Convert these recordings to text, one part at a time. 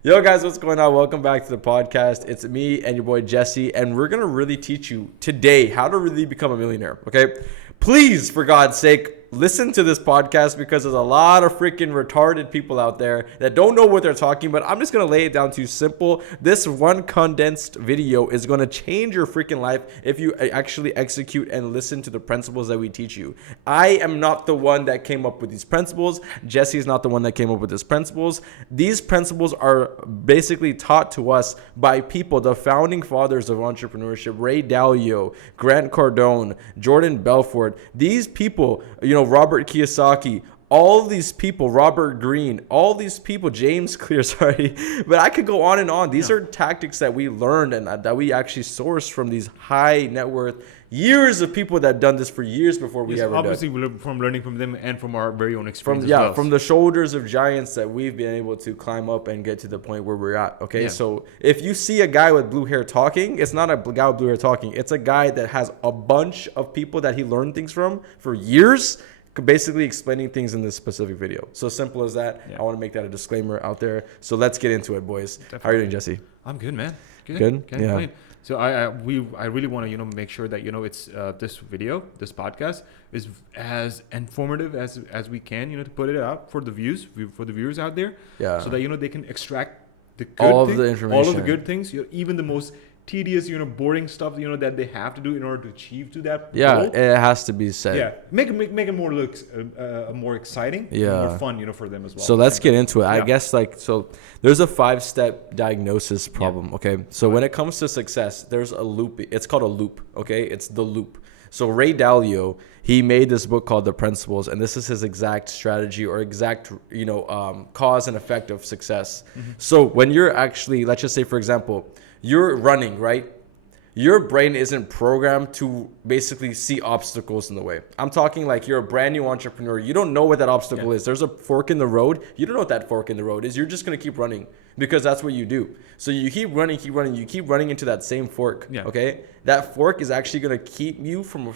Yo, guys, what's going on? Welcome back to the podcast. It's me and your boy Jesse, and we're gonna really teach you today how to really become a millionaire. Okay, please, for God's sake, listen to this podcast because there's a lot of freaking retarded people out there that don't know what they're talking. But I'm just gonna lay it down to you simple. This one condensed video is gonna change your freaking life if you actually execute and listen to the principles that we teach you. I am not the one that came up with these principles. Jesse is not the one that came up with these principles. These principles are basically taught to us by people, the founding fathers of entrepreneurship: Ray Dalio, Grant Cardone, Jordan Belfort. These people, Robert Kiyosaki, all these people, Robert Greene, all these people, James Clear, sorry, but I could go on and on. These are tactics that we learned and that we actually sourced from these high net worth years of people that done this for years before we ever obviously did. we learn from learning from them and from our very own experience From the shoulders of giants that we've been able to climb up and get to the point where we're at. Okay, so if you see a guy with blue hair talking, it's not a guy with blue hair talking. It's a guy that has a bunch of people that he learned things from for years, basically explaining things in this specific video. So simple as that. I want to make that a disclaimer out there. So let's get into it, boys. Definitely. How are you doing, Jesse? I'm good, man. Good? Can't Yeah. complain. So I really want to make sure that it's this video, this podcast is as informative as we can, to put it out for the viewers out there. Yeah. So that they can extract the good All of thing, the information. all of the good things, even the most tedious, boring stuff, that they have to do in order to achieve to that Yeah, goal. it has to be said. Yeah, make it more look more exciting, more fun, for them as well. So let's get into it. I Yeah. guess there's a 5-step diagnosis problem. Okay. So when it comes to success, there's a loop. It's called a loop. Okay. It's the loop. So Ray Dalio, he made this book called The Principles, and this is his exact strategy or exact, cause and effect of success. So when you're actually, let's just say, for example, you're running, right? Your brain isn't programmed to basically see obstacles in the way. I'm talking like you're a brand new entrepreneur. You don't know what that obstacle is. There's a fork in the road. You don't know what that fork in the road is. You're just going to keep running because that's what you do. So you keep running. You keep running into that same fork. Yeah. Okay. That fork is actually going to keep you from,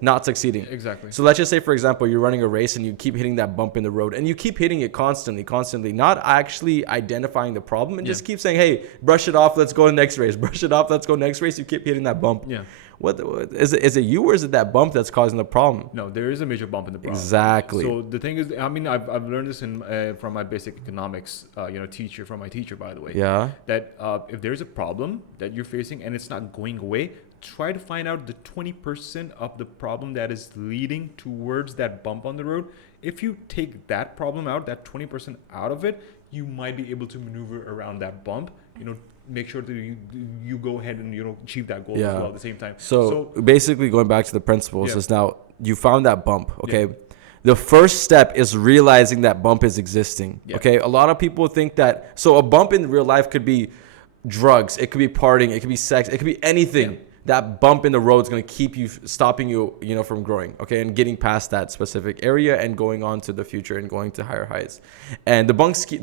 not succeeding. Exactly. So let's just say, for example, you're running a race and you keep hitting that bump in the road and you keep hitting it constantly, not actually identifying the problem and just keep saying, hey, brush it off. Let's go to the next race. Brush it off. Let's go next race. You keep hitting that bump. Yeah. What is it? Is it you or is it that bump that's causing the problem? No, there is a major bump in the problem. Exactly. So the thing is, I've learned this from my basic economics, teacher, from my teacher, by the way. Yeah. That if there's a problem that you're facing and it's not going away, try to find out the 20% of the problem that is leading towards that bump on the road. If you take that problem out, that 20% out of it, you might be able to maneuver around that bump. Make sure that you go ahead and achieve that goal as well at the same time. So basically, going back to the principles is now you found that bump. Okay. Yeah. The first step is realizing that bump is existing. Yeah. Okay. A lot of people think that, so a bump in real life could be drugs, it could be partying, it could be sex, it could be anything. Yeah. That bump in the road is going to keep you, stopping you, from growing, okay, and getting past that specific area and going on to the future and going to higher heights. And the bumps keep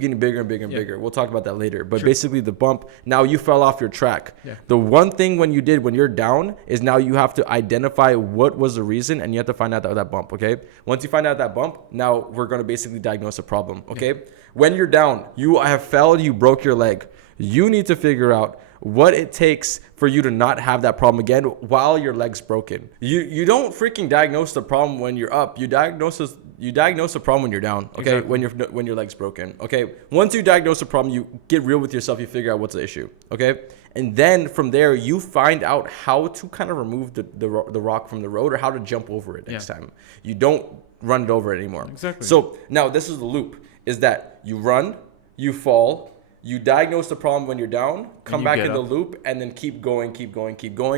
getting bigger and bigger and bigger. We'll talk about that later. But basically, the bump, now you fell off your track. Yeah. The one thing when you're down is now you have to identify what was the reason and you have to find out that bump, okay? Once you find out that bump, now we're going to basically diagnose a problem, okay? Yeah. When you're down, you have fell, you broke your leg. You need to figure out what it takes for you to not have that problem again while your leg's broken. You don't freaking diagnose the problem when you're up. You diagnose the problem when you're down. Okay, exactly. when your leg's broken. Okay, once you diagnose the problem, you get real with yourself. You figure out what's the issue. Okay, and then from there you find out how to kind of remove the rock from the road or how to jump over it next time. You don't run it over it anymore. Exactly. So now this is the loop: is that you run, you fall. You diagnose the problem when you're down, come back in the loop, and then keep going,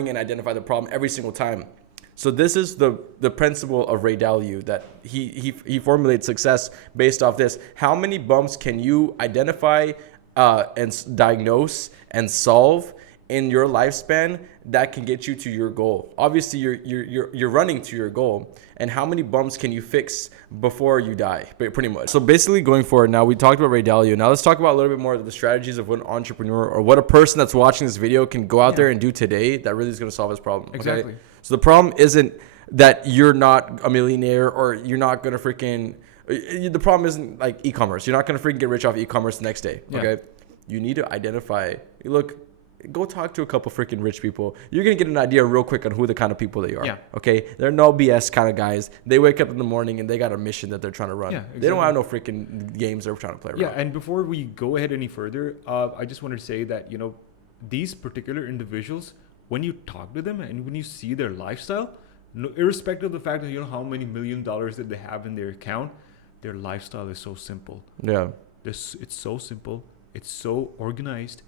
and identify the problem every single time. So this is the principle of Ray Dalio, that he formulates success based off this. How many bumps can you identify and diagnose and solve in your lifespan that can get you to your goal? Obviously, you're running to your goal. And how many bumps can you fix before you die, pretty much? So basically, going forward, now we talked about Ray Dalio. Now let's talk about a little bit more of the strategies of what an entrepreneur or what a person that's watching this video can go out there and do today that really is going to solve his problem. Okay? Exactly. So the problem isn't that you're not a millionaire or you're not going to freaking The problem isn't like e-commerce. You're not gonna freaking get rich off e-commerce the next day. Okay, you need to identify. Look, go talk to a couple freaking rich people. You're gonna get an idea real quick on who the kind of people they are. Yeah. Okay, they're no BS kind of guys. They wake up in the morning and they got a mission that they're trying to run. Yeah, exactly. They don't have no freaking games they're trying to play around. Yeah, and before we go ahead any further, I just wanted to say that, you know, these particular individuals, when you talk to them and when you see their lifestyle, no, irrespective of the fact that you know how many $1 million that they have in their account, their lifestyle is so simple. Yeah. It's so simple. It's so organized.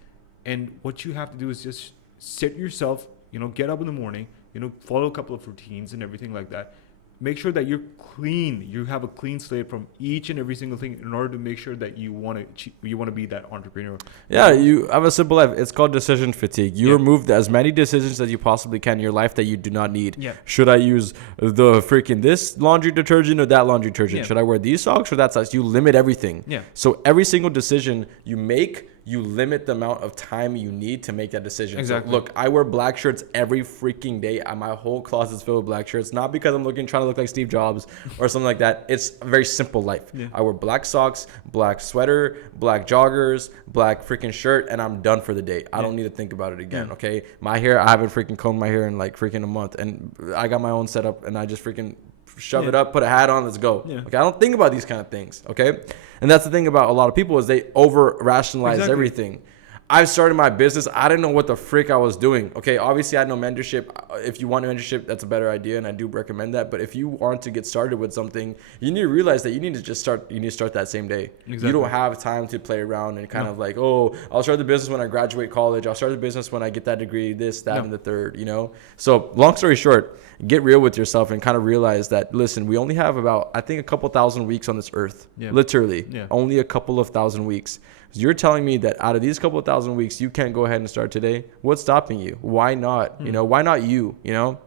And what you have to do is just sit yourself, you know, get up in the morning, you know, follow a couple of routines and everything like that. Make sure that you're clean. You have a clean slate from each and every single thing in order to make sure that you want to be that entrepreneur. Yeah, you have a simple life. It's called decision fatigue. You remove as many decisions as you possibly can in your life that you do not need. Yeah. Should I use the freaking this laundry detergent or that laundry detergent? Yeah. Should I wear these socks or that size? You limit everything. Yeah. So every single decision you make, you limit the amount of time you need to make that decision. Exactly. So look, I wear black shirts every freaking day. My whole closet's filled with black shirts. Not because I'm trying to look like Steve Jobs or something like that. It's a very simple life. Yeah. I wear black socks, black sweater, black joggers, black freaking shirt, and I'm done for the day. I don't need to think about it again, okay? My hair, I haven't freaking combed my hair in like freaking a month. And I got my own setup, and I just freaking shove it up, put a hat on, let's go. Yeah. Okay, I don't think about these kind of things, okay? And that's the thing about a lot of people is they over-rationalize everything. I started my business. I didn't know what the frick I was doing. Okay, obviously I had no mentorship. If you want mentorship, that's a better idea, and I do recommend that. But if you want to get started with something, you need to realize that you need to just start. You need to start that same day. Exactly. You don't have time to play around and kind of like, oh, I'll start the business when I graduate college. I'll start the business when I get that degree, this, that, and the third. You know. So long story short, get real with yourself and kind of realize that. Listen, we only have about a couple thousand weeks on this earth. Yeah. Literally, Yeah. only a couple of thousand weeks. You're telling me that out of these couple of thousand weeks, you can't go ahead and start today? What's stopping you? Why not? You know, why not you? You know?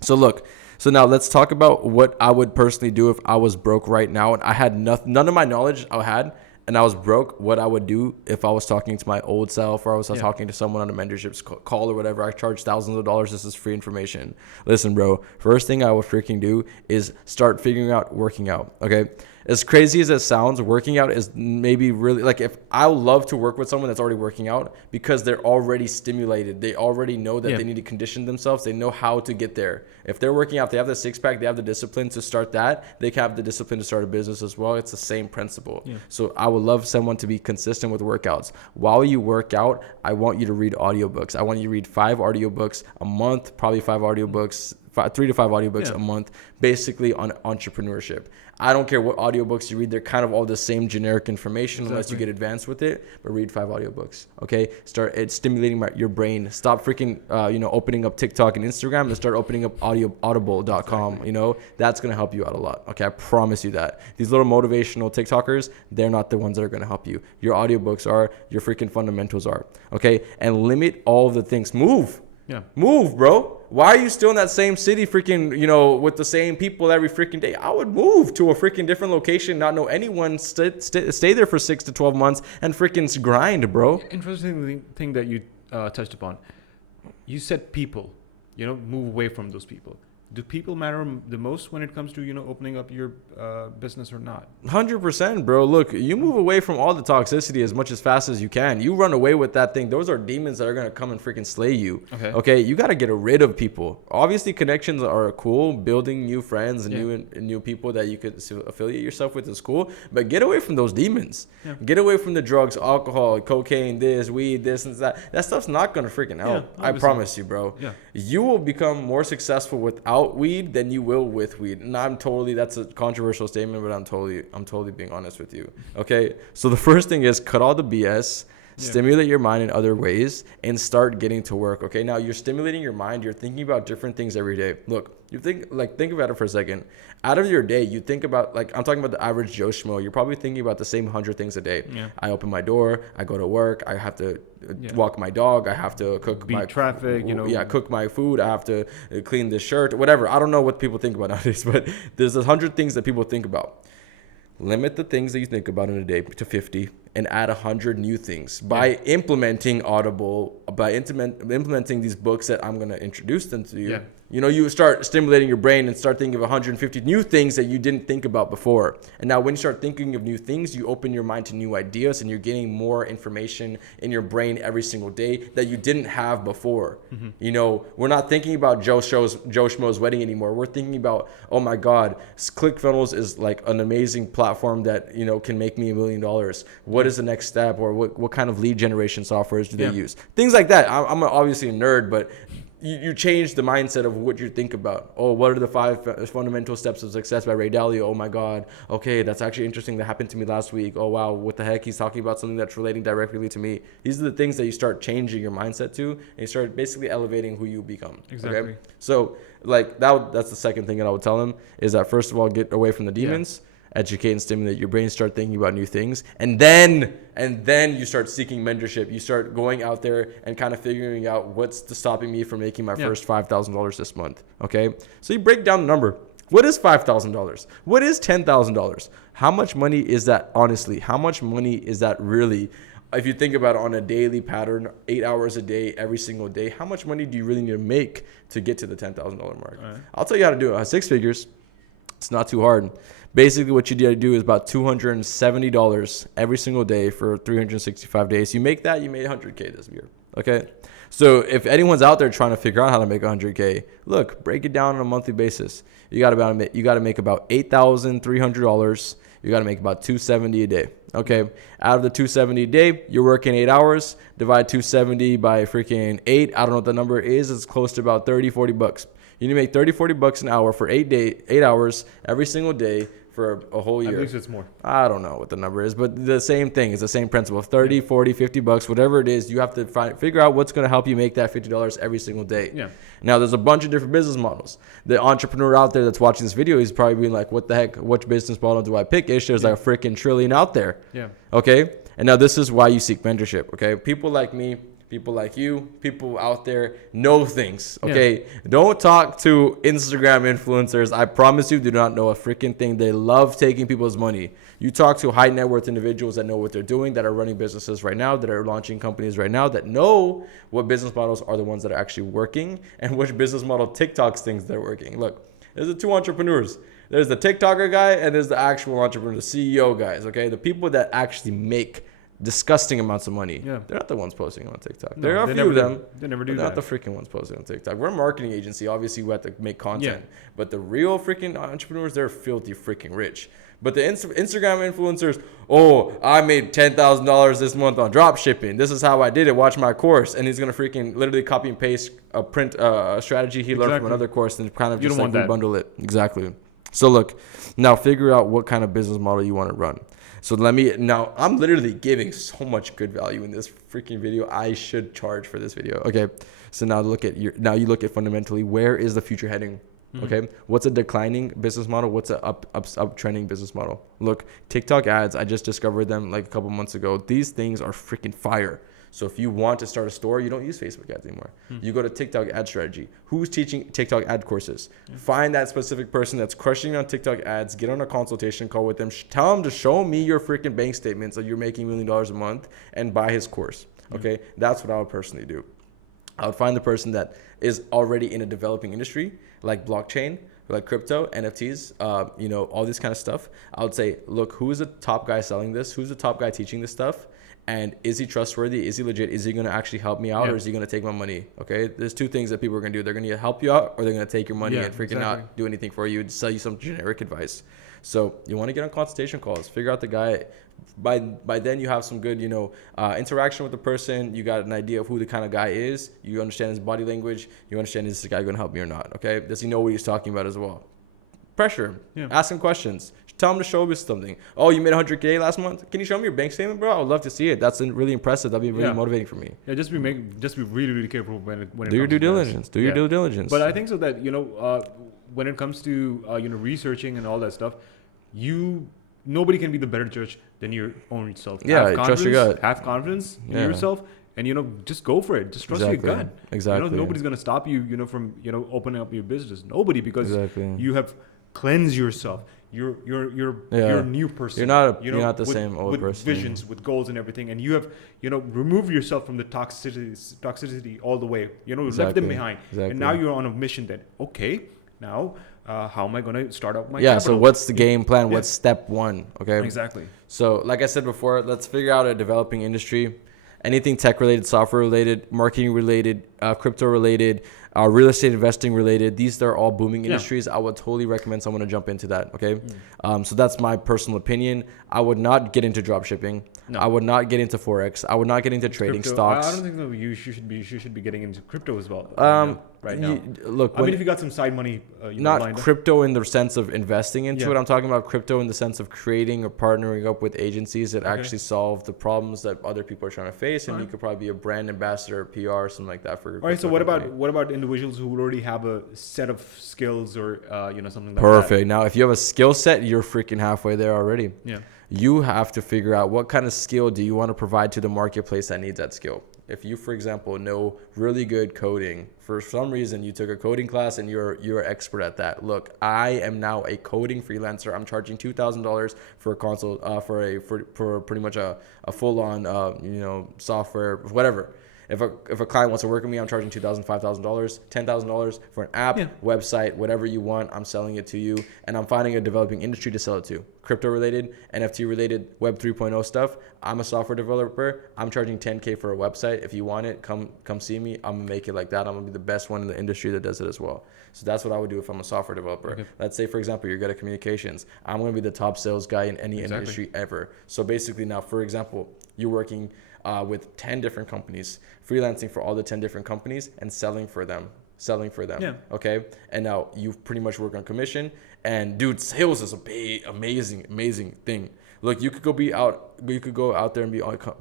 So look, so now let's talk about what I would personally do if I was broke right now and I had none of my knowledge I had and I was broke, what I would do if I was talking to my old self or I was talking to someone on a mentorship call or whatever. I charge thousands of dollars. This is free information. Listen, bro, first thing I would freaking do is start figuring out working out, okay? As crazy as it sounds, working out is maybe really like if I love to work with someone that's already working out because they're already stimulated. They already know that they need to condition themselves. They know how to get there. If they're working out, they have the six pack, they have the discipline to start that. They can have the discipline to start a business as well. It's the same principle. Yeah. So I would love someone to be consistent with workouts. While you work out, I want you to read audiobooks. I want you to read 5 audiobooks a month, probably 5 audiobooks. 3 to 5 audiobooks a month, basically on entrepreneurship. I don't care what audiobooks you read; they're kind of all the same generic information, unless you get advanced with it. But read 5 audiobooks, okay? Start stimulating your brain. Stop freaking, opening up TikTok and Instagram, and start opening up audible.com. Exactly. You know, that's gonna help you out a lot. Okay, I promise you that. These little motivational TikTokers, they're not the ones that are gonna help you. Your audiobooks are. Your freaking fundamentals are. Okay, and limit all the things. Move, bro. Why are you still in that same city freaking, with the same people every freaking day? I would move to a freaking different location, not know anyone, stay there for 6 to 12 months and freaking grind, bro. Interesting thing that you touched upon. You said people, move away from those people. Do people matter the most when it comes to, opening up your business or not? 100%, bro. Look, you move away from all the toxicity as much as fast as you can. You run away with that thing. Those are demons that are going to come and freaking slay you. Okay. You got to get rid of people. Obviously, connections are cool. Building new friends and new people that you could affiliate yourself with is cool. But get away from those demons. Yeah. Get away from the drugs, alcohol, cocaine, this, weed, this, and that. That stuff's not going to freaking help. I promise you, bro. Yeah. You will become more successful without weed than you will with weed. And that's a controversial statement, but I'm totally being honest with you. Okay. So the first thing is cut all the BS, stimulate your mind in other ways, and start getting to work. Okay. Now you're stimulating your mind. You're thinking about different things every day. Look, think about it for a second. Out of your day, you think about, I'm talking about the average Joe Schmo. You're probably thinking about the same 100 things a day. Yeah. I open my door, I go to work, I have to walk my dog, I have to cook cook my food, I have to clean this shirt, whatever. I don't know what people think about nowadays, but there's 100 things that people think about. Limit the things that you think about in a day to 50 and add 100 new things by implementing Audible, by implementing these books that I'm going to introduce them to you. You start stimulating your brain and start thinking of 150 new things that you didn't think about before. And now when you start thinking of new things, you open your mind to new ideas and you're getting more information in your brain every single day that you didn't have before. We're not thinking about Joe Schmo's wedding anymore. We're thinking about, oh my God, ClickFunnels is like an amazing platform that, can make me $1 million. What is the next step? Or what kind of lead generation softwares do they use? Things like that. I'm obviously a nerd, but you change the mindset of what you think about. Oh, what are the 5 fundamental steps of success by Ray Dalio? Oh my God. Okay, that's actually interesting. That happened to me last week. Oh wow, what the heck? He's talking about something that's relating directly to me. These are the things that you start changing your mindset to, and you start basically elevating who you become. Exactly. Okay? So like that's the second thing that I would tell them is that first of all, get away from the demons. Educate and stimulate your brain, start thinking about new things, and then you start seeking mentorship. You start going out there and kind of figuring out what's stopping me from making my first $5,000 this month. Okay, so you break down the number. What is $5,000? What is $10,000? How much money is that? Honestly, how much money is that really? If you think about it on a daily pattern, 8 hours a day, every single day, how much money do you really need to make to get to the $10,000 mark? Right. I'll tell you how to do it. 6 figures. It's not too hard. Basically, what you need to do is about $270 every single day for 365 days. You make that, you made $100K this year. Okay? So if anyone's out there trying to figure out how to make $100K, look, break it down on a monthly basis. You got to make about $8,300. You got to make about $270 a day. Okay? Out of the $270 a day, you're working 8 hours. Divide 270 by freaking 8. I don't know what the number is. It's close to about $30-$40. You need to make $30-$40 an hour for 8 hours every single day for a whole year. At least it's more. I don't know what the number is, but the same thing. It's the same principle. 30, 40, $50, whatever it is, you have to figure out what's going to help you make that $50 every single day. Yeah. Now, there's a bunch of different business models. The entrepreneur out there that's watching this video is probably being like, what the heck? Which business model do I pick? There's like a freaking trillion out there. Yeah. Okay? And now this is why you seek mentorship. Okay? People like me, people like you, people out there know things, okay? Yeah. Don't talk to Instagram influencers. I promise you, do not know a freaking thing. They love taking people's money. You talk to high net worth individuals that know what they're doing, that are running businesses right now, that are launching companies right now, that know what business models are the ones that are actually working and which business model TikTok's things that are working. Look, there's the 2 entrepreneurs. There's the TikToker guy and there's the actual entrepreneur, the CEO guys, okay? The people that actually make disgusting amounts of money. Yeah. They're not the ones posting on TikTok. No, there are a few of them. They never do that. They're not the freaking ones posting on TikTok. We're a marketing agency. Obviously, we have to make content. Yeah. But the real freaking entrepreneurs, they're filthy freaking rich. But the Instagram influencers, oh, I made $10,000 this month on drop shipping. This is how I did it. Watch my course. And he's going to freaking literally copy and paste a strategy he learned from another course and kind of just like rebundle it. Exactly. So look, now figure out what kind of business model you want to run. So I'm literally giving so much good value in this freaking video. I should charge for this video. Okay. So now you look at fundamentally, where is the future heading? Mm-hmm. Okay. What's a declining business model? What's a uptrending business model? Look, TikTok ads, I just discovered them like a couple months ago. These things are freaking fire. So if you want to start a store, you don't use Facebook ads anymore. You go to TikTok ad strategy. Who's teaching TikTok ad courses? Find that specific person that's crushing on TikTok ads. Get on a consultation call with them. Tell them to show me your freaking bank statements that you're making $1 million a month and buy his course. Okay, that's what I would personally do. I would find the person that is already in a developing industry like blockchain, like crypto, NFTs, all this kind of stuff. I would say, look, who is the top guy selling this? Who's the top guy teaching this stuff? And is he trustworthy? Is he legit? Is he going to actually help me out, or is he going to take my money? Okay, there's 2 things that people are going to do. They're going to help you out, or they're going to take your money and freaking not do anything for you, sell you some generic advice. So you want to get on consultation calls, figure out the guy. By then you have some good, interaction with the person. You got an idea of who the kind of guy is. You understand his body language. You understand, is this guy going to help me or not? Okay, does he know what he's talking about as well? Pressure him. Yeah. Ask him questions. Tell him to show me something. Oh, you made $100K last month? Can you show me your bank statement, bro? I would love to see it. That's really impressive. That'd be really motivating for me. Yeah, just be really, really careful when it do your due diligence. Do your due diligence. But I think so that when it comes to researching and all that stuff, nobody can be the better judge than your own self. Yeah, trust your gut. Have confidence in yourself. And just go for it. Just trust your gut. Exactly. Nobody's gonna stop you. From opening up your business. Nobody, because you have cleansed yourself. you're a new person. You're not the same old with person. visions, with goals and everything, and you have removed yourself from the toxicity all the way. Left them behind, and now you're on a mission. That okay, now how am I going to start out my capital? So what's the game plan? What's step one? Okay, exactly. So like I said before, let's figure out a developing industry. Anything tech related, software related, marketing related, crypto related, real estate investing related. These are all booming industries. I would totally recommend someone to jump into that. Okay. So that's my personal opinion. I would not get into drop shipping. No. I would not get into Forex. I would not get into trading stocks. I don't think that you should be getting into crypto as well. Right now. Look, I mean, if you got some side money, not crypto in the sense of investing into it. I'm talking about crypto in the sense of creating or partnering up with agencies that actually solve the problems that other people are trying to face, and you could probably be a brand ambassador, PR, or something like that for. All right. So what about individuals who already have a set of skills or something like that? Perfect. Now, if you have a skill set, you're freaking halfway there already. Yeah. You have to figure out what kind of skill do you want to provide to the marketplace that needs that skill. If you, for example, know really good coding, for some reason you took a coding class and you're expert at that. Look, I am now a coding freelancer. I'm charging $2,000 for a console, for pretty much a full on software, whatever. If a client wants to work with me, I'm charging $2,000, $5,000, $10,000 for an app, website, whatever you want. I'm selling it to you, and I'm finding a developing industry to sell it to. Crypto related, NFT related, Web 3.0 stuff. I'm a software developer. I'm charging $10K for a website. If you want it, come see me. I'm gonna make it like that. I'm gonna be the best one in the industry that does it as well. So that's what I would do if I'm a software developer. Okay. Let's say, for example, you're good at communications. I'm gonna be the top sales guy in any industry ever. So basically now, for example, you're working with 10 different companies, freelancing for all the 10 different companies and selling for them. Yeah. Okay. And now you pretty much work on commission. And dude, sales is a amazing thing. Look, you could go out there and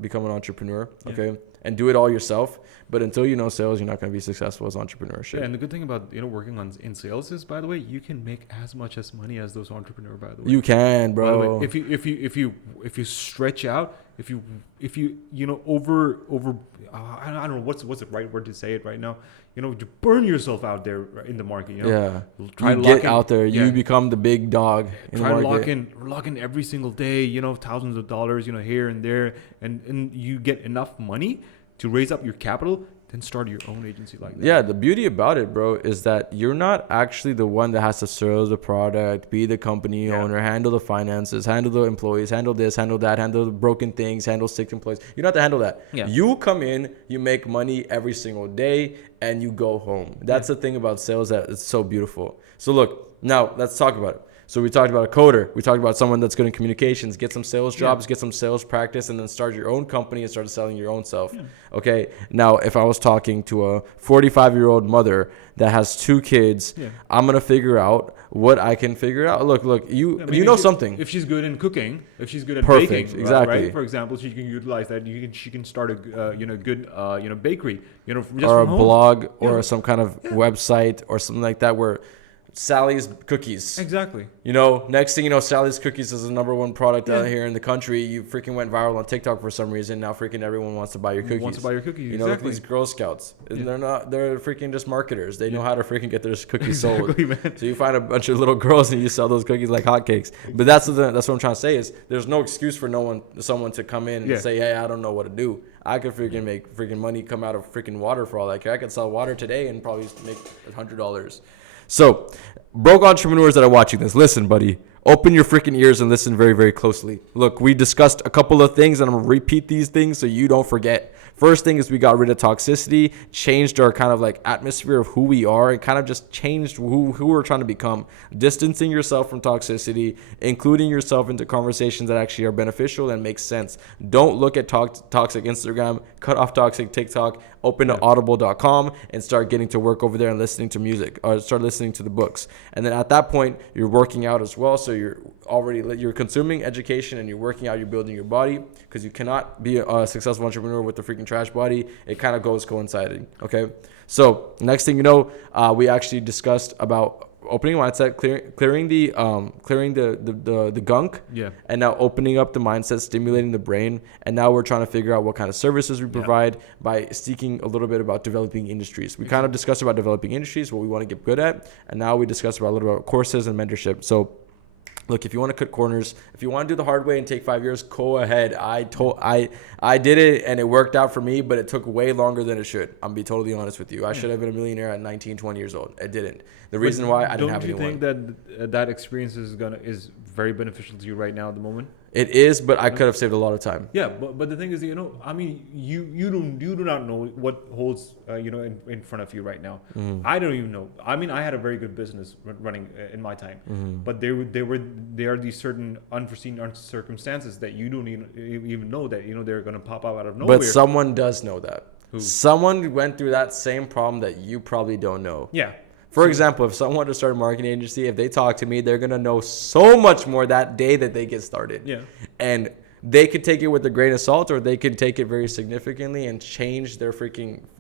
become an entrepreneur. Okay. And do it all yourself. But until you know sales, you're not going to be successful as entrepreneurship. Yeah, and the good thing about working in sales is, by the way, you can make as much as money as those entrepreneurs. By the way, you can, bro. By the way, if you stretch out, if you over I don't know what's the right word to say it right now. You burn yourself out there in the market. Try to get out there. You become the big dog. Try to lock in every single day. Thousands of dollars. Here and there, and you get enough money to raise up your capital, then start your own agency like that. Yeah, the beauty about it, bro, is that you're not actually the one that has to sell the product, be the company owner, handle the finances, handle the employees, handle this, handle that, handle the broken things, handle sick employees. You don't have to handle that. Yeah. You come in, you make money every single day, and you go home. That's the thing about sales that it's so beautiful. So look, now let's talk about it. So we talked about a coder. We talked about someone that's good in communications. Get some sales jobs, get some sales practice, and then start your own company and start selling your own self. Yeah. Okay. Now, if I was talking to a 45-year-old mother that has 2 kids, I'm gonna figure out what I can figure out. Look. You know something. If she's good in cooking, if she's good at baking, exactly. Right? For example, she can utilize that. She can start a good bakery. Just or a blog or some kind of website or something like that where. Sally's Cookies. Exactly. Next thing you know, Sally's Cookies is the #1 product out here in the country. You freaking went viral on TikTok for some reason. Now freaking everyone wants to buy your cookies. Exactly. These Girl Scouts. They're freaking just marketers. They know how to freaking get their cookies sold. Man. So you find a bunch of little girls and you sell those cookies like hotcakes. But that's what I'm trying to say is there's no excuse for someone to come in and say, hey, I don't know what to do. I could freaking make freaking money come out of freaking water for all that care. I could sell water today and probably make $100. So, broke entrepreneurs that are watching this, listen, buddy. Open your freaking ears and listen very, very closely. Look, we discussed a couple of things, and I'm going to repeat these things so you don't forget. First thing is we got rid of toxicity, changed our kind of like atmosphere of who we are, and kind of just changed who we're trying to become. Distancing yourself from toxicity, including yourself into conversations that actually are beneficial and make sense. Don't look at toxic Instagram, cut off toxic TikTok, open to audible.com and start getting to work over there and listening to music or start listening to the books. And then at that point, you're working out as well. So you're consuming education and you're working out, you're building your body, because you cannot be a successful entrepreneur with a freaking trash body. It kind of goes coinciding. Okay. So next thing you know, we actually discussed about opening mindset, clearing the gunk, and now opening up the mindset, stimulating the brain, and now we're trying to figure out what kind of services we provide by seeking a little bit about developing industries. We kind of discussed about developing industries, what we want to get good at, and now we discussed about a little bit about courses and mentorship. So look, if you want to cut corners, if you want to do the hard way and take 5 years, go ahead. I did it and it worked out for me, but it took way longer than it should. I'm be totally honest with you. I should have been a millionaire at 19, 20 years old. I didn't. The reason why I didn't have anyone. Don't you think that that experience is very beneficial to you right now at the moment? It is, but I could have saved a lot of time. Yeah, but the thing is, I mean, you do not know what holds in front of you right now. I don't even know. I mean, I had a very good business running in my time, but there are these certain unforeseen circumstances that you don't even know that they're going to pop out of nowhere. But someone does know that. Who? Someone went through that same problem that you probably don't know. Yeah. For example, if someone to start a marketing agency, if they talk to me, they're going to know so much more that day that they get started. Yeah. And they could take it with a grain of salt, or they could take it very significantly and change their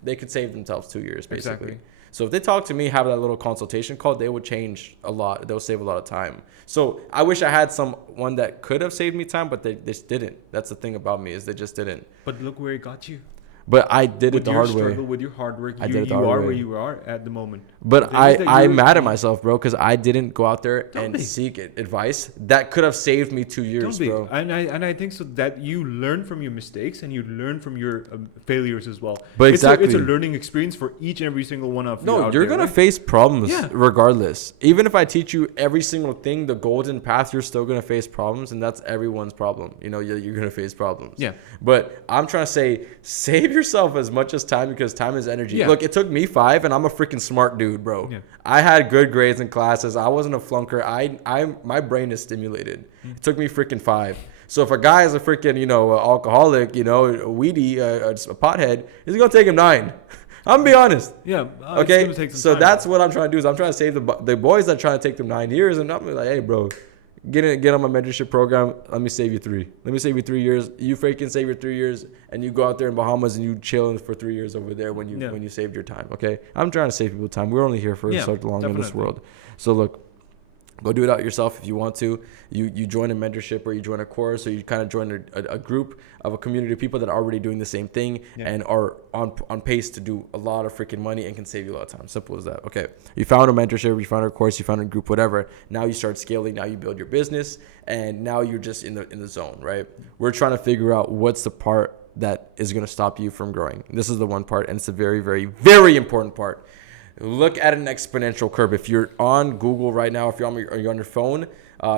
they could save themselves 2 years, basically. Exactly. So if they talk to me, have that little consultation call, they would change a lot. They'll save a lot of time. So I wish I had someone that could have saved me time, but they just didn't. That's the thing about me, is they just didn't. But look where it got you. But I did it the hard way. With your hard work, you are where you are at the moment. But I'm mad at myself, bro, because I didn't go out there and seek advice that could have saved me 2 years, bro. And I think so that you learn from your mistakes and you learn from your failures as well. But exactly, it's a learning experience for each and every single one of you. No, you're gonna face problems regardless. Even if I teach you every single thing, the golden path, you're still gonna face problems, and that's everyone's problem. You're gonna face problems. Yeah. But I'm trying to say, save yourself as much as time, because time is energy. Yeah. Look, it took me 5, and I'm a freaking smart dude, bro. Yeah. I had good grades in classes. I wasn't a flunker. My brain is stimulated. It took me freaking 5. So if a guy is a freaking alcoholic, a weedy, a pothead, it's gonna take him 9. I'm gonna be honest. Yeah. Okay. So that's what I'm trying to do. Is I'm trying to save the boys that trying to take them 9 years, and I'm like, hey, bro, get on my mentorship program. Let me save you 3. Let me save you 3 years. You freaking save your 3 years, and you go out there in Bahamas and you chill for 3 years over there when you saved your time. Okay, I'm trying to save people time. We're only here for so long in this world. So look, go do it out yourself if you want to. You join a mentorship, or you join a course, or you kind of join a group of a community of people that are already doing the same thing and are on pace to do a lot of freaking money and can save you a lot of time. Simple as that. Okay, you found a mentorship, you found a course, you found a group, whatever. Now you start scaling. Now you build your business, and now you're just in the zone, right? We're trying to figure out what's the part that is going to stop you from growing. This is the one part, and it's a very, very, very important part. Look at an exponential curve. If you're on Google right now, if you're on your phone,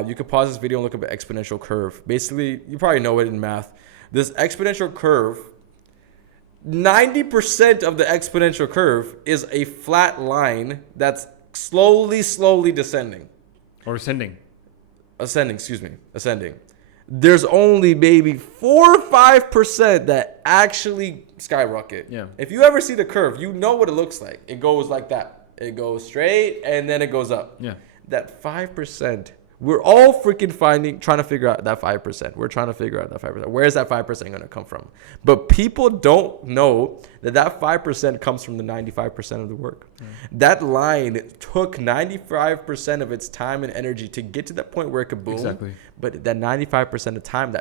you can pause this video and look up an exponential curve. Basically, you probably know it in math. This exponential curve, 90% of the exponential curve is a flat line that's slowly descending. Or ascending. Ascending. There's only maybe 4 or 5% that actually skyrocket. Yeah. If you ever see the curve, you know what it looks like. It goes like that. It goes straight and then it goes up. Yeah. That 5%, we're all freaking trying to figure out that 5%. We're trying to figure out that 5%. Where is that 5% going to come from? But people don't know that 5% comes from the 95% of the work. That line took 95% of its time and energy to get to that point where it could boom. Exactly. But that 95% of time,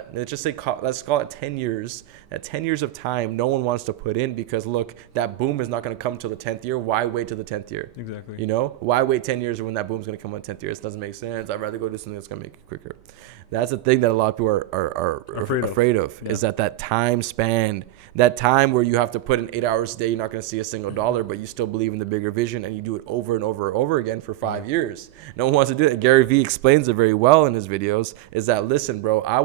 let's call it 10 years. That 10 years of time, no one wants to put in, because look, that boom is not going to come till the 10th year. Why wait till the 10th year? Exactly. Why wait 10 years when that boom's going to come on the 10th year? It doesn't make sense. I'd rather go do something that's going to make it quicker. That's the thing that a lot of people are afraid of. Is that time span, that time where you have to put in 8 hours a day, you're not going to see a single dollar, but you still believe in the bigger vision, and you do it over and over and over again for 5 years. No one wants to do it. Gary Vee explains it very well in his videos, is that, listen, bro, I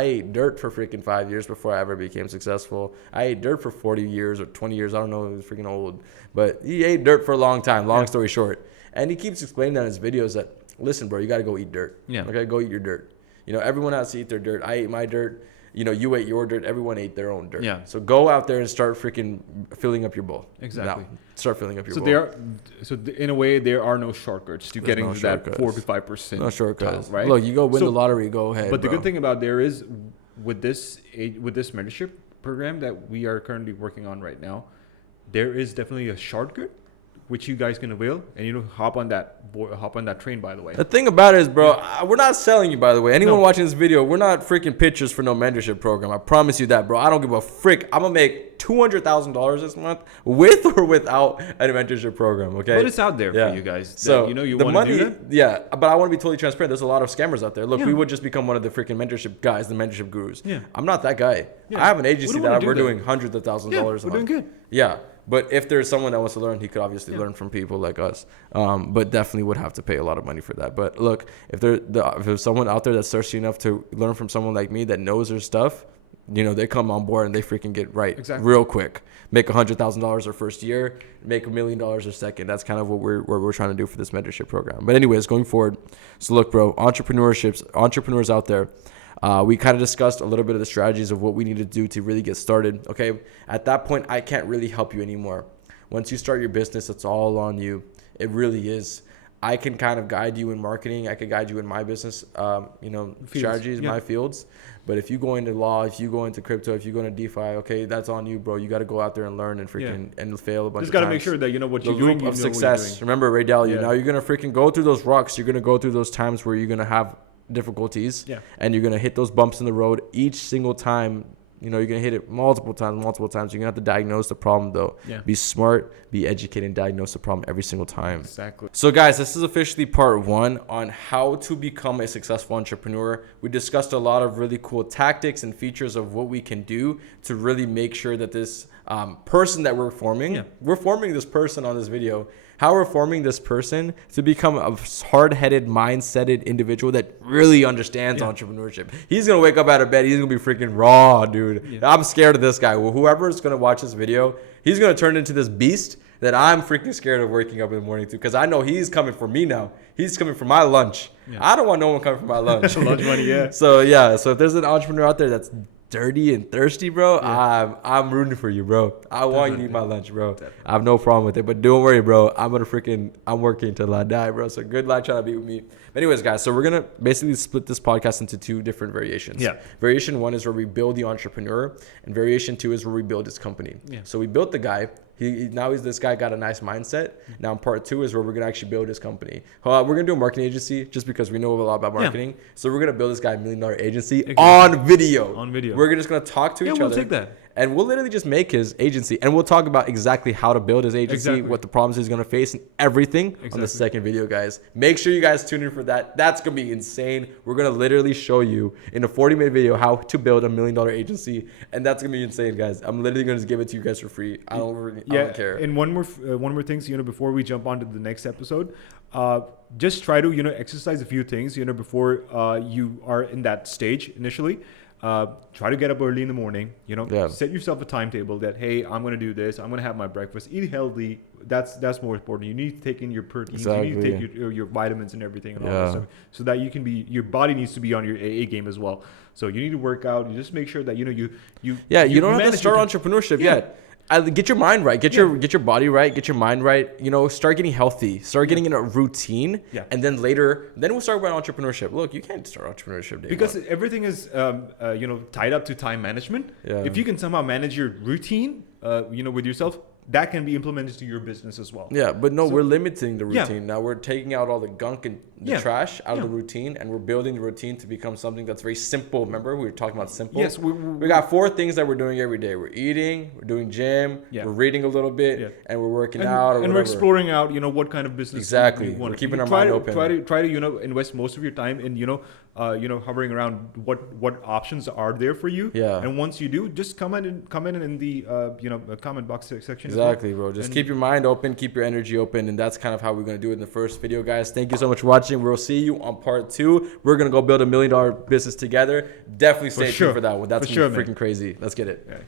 ate dirt for freaking 5 years before I ever became successful. I ate dirt for 40 years or 20 years. I don't know, it was freaking old, but he ate dirt for a long time, long story short. And he keeps explaining that in his videos that, listen, bro, you got to go eat dirt. Yeah. Okay, go eat your dirt. Everyone has to eat their dirt. I ate my dirt. You ate your dirt. Everyone ate their own dirt. Yeah. So go out there and start freaking filling up your bowl. Exactly. Now, start filling up your bowl. In a way, there are no shortcuts to getting to that 4 to 5%. No shortcuts, right? Look, you go win the lottery. Go ahead. But the good thing about there is, with this mentorship program that we are currently working on right now, there is definitely a shortcut which you guys can avail, and hop on that train, by the way. The thing about it is, bro, we're not selling you, by the way. Anyone watching this video, we're not freaking pitchers for no mentorship program. I promise you that, bro. I don't give a frick. I'm gonna make $200,000 this month with or without a mentorship program. Okay, But it's out there Yeah. for you guys. That, So you the want money, to do that. yeah. But I want to be totally transparent. There's a lot of scammers out there. Look, Yeah. we would just become one of the freaking mentorship guys, the mentorship gurus. Yeah. I'm not that guy. Yeah. I have an We agency don't that wanna do we're that. doing hundreds of thousands of dollars we're on. doing good. Yeah. But if there's someone that wants to learn, he could obviously learn from people like us. But definitely would have to pay a lot of money for that. But look, if there's someone out there that's thirsty enough to learn from someone like me that knows their stuff, they come on board and they freaking get right real quick. Make $100,000 their first year, make $1 million their second. That's kind of what we're trying to do for this mentorship program. But anyways, going forward, so look, bro, entrepreneurs out there. We kind of discussed a little bit of the strategies of what we need to do to really get started. Okay, at that point, I can't really help you anymore. Once you start your business, it's all on you. It really is. I can kind of guide you in marketing. I can guide you in my business, strategies, my fields. But if you go into law, if you go into crypto, if you go into DeFi, okay, that's on you, bro. You got to go out there and learn and freaking and fail a bunch Just of got to times. make sure that you know what The you're doing. loop of you know what you're success. doing. Remember, Ray Dalio. Yeah. Now you're gonna freaking go through those rocks. You're gonna go through those times where you're gonna have difficulties. Yeah. And you're gonna hit those bumps in the road each single time. You're gonna hit it multiple times. You're gonna have to diagnose the problem though. Yeah. Be smart, be educated, and diagnose the problem every single time. Exactly. So guys, this is officially part 1 on how to become a successful entrepreneur. We discussed a lot of really cool tactics and features of what we can do to really make sure that this person that we're forming, we're forming this person on this video, how we're forming this person to become a hard-headed, mindseted individual that really understands entrepreneurship. He's going to wake up out of bed. He's going to be freaking raw, dude. Yeah. I'm scared of this guy. Well, whoever's going to watch this video, he's going to turn into this beast that I'm freaking scared of waking up in the morning to, because I know he's coming for me now. He's coming for my lunch. Yeah. I don't want no one coming for my lunch. Lunch money, yeah. So if there's an entrepreneur out there that's dirty and thirsty, bro, I'm rooting for you, bro. I want you to eat my lunch, bro. I have no problem with it, but don't worry, bro. I'm working till I die, bro. So good luck trying to be with me. But anyways, guys, so we're gonna basically split this podcast into 2 different variations. Yeah. Variation 1 is where we build the entrepreneur, and variation 2 is where we build his company. Yeah. So we built the guy. This guy got a nice mindset. Now in part 2 is where we're gonna actually build his company. We're gonna do a marketing agency just because we know a lot about marketing. Yeah. So we're gonna build this guy $1 million agency on video. We're just gonna talk to each other. We'll take that. And we'll literally just make his agency, and we'll talk about exactly how to build his agency, what the problems he's going to face, and everything on the second video, guys. Make sure you guys tune in for that. That's going to be insane. We're going to literally show you in a 40-minute video how to build a $1 million agency, and that's going to be insane, guys. I'm literally going to give it to you guys for free. I don't care. And one more thing, before we jump on to the next episode, just try to, exercise a few things, before you are in that stage initially. Try to get up early in the morning, set yourself a timetable that, hey, I'm going to do this. I'm going to have my breakfast, eat healthy. That's more important. You need to take in your proteins, you need to take your vitamins and everything and all that stuff, so that you can your body needs to be on your AA game as well. So you need to work out. You just make sure that, you don't have to start entrepreneurship yet. Get your mind right, get your body right, get your mind right. Start getting healthy, start getting in a routine, and then we'll start about entrepreneurship. Look, you can't start entrepreneurship because everything is tied up to time management. Yeah. If you can somehow manage your routine, with yourself, that can be implemented to your business as well. Yeah, but we're limiting the routine. Now we're taking out all the gunk and the trash out of the routine, and we're building the routine to become something that's very simple. Remember, we were talking about simple. Yes, we got 4 things that we're doing every day. We're eating, we're doing gym, we're reading a little bit, and we're working out. And we're exploring out, what kind of business we want. We're keeping our mind open. Try to invest most of your time in hovering around what options are there for you. Yeah. And once you do, just comment in the comment box section. Exactly, bro. Just keep your mind open, keep your energy open, and that's kind of how we're gonna do it in the first video, guys. Thank you so much for watching. We'll see you on part 2. We're gonna go build $1 million business together. Definitely stay tuned for that one. That's gonna be freaking crazy. Let's get it. Yeah.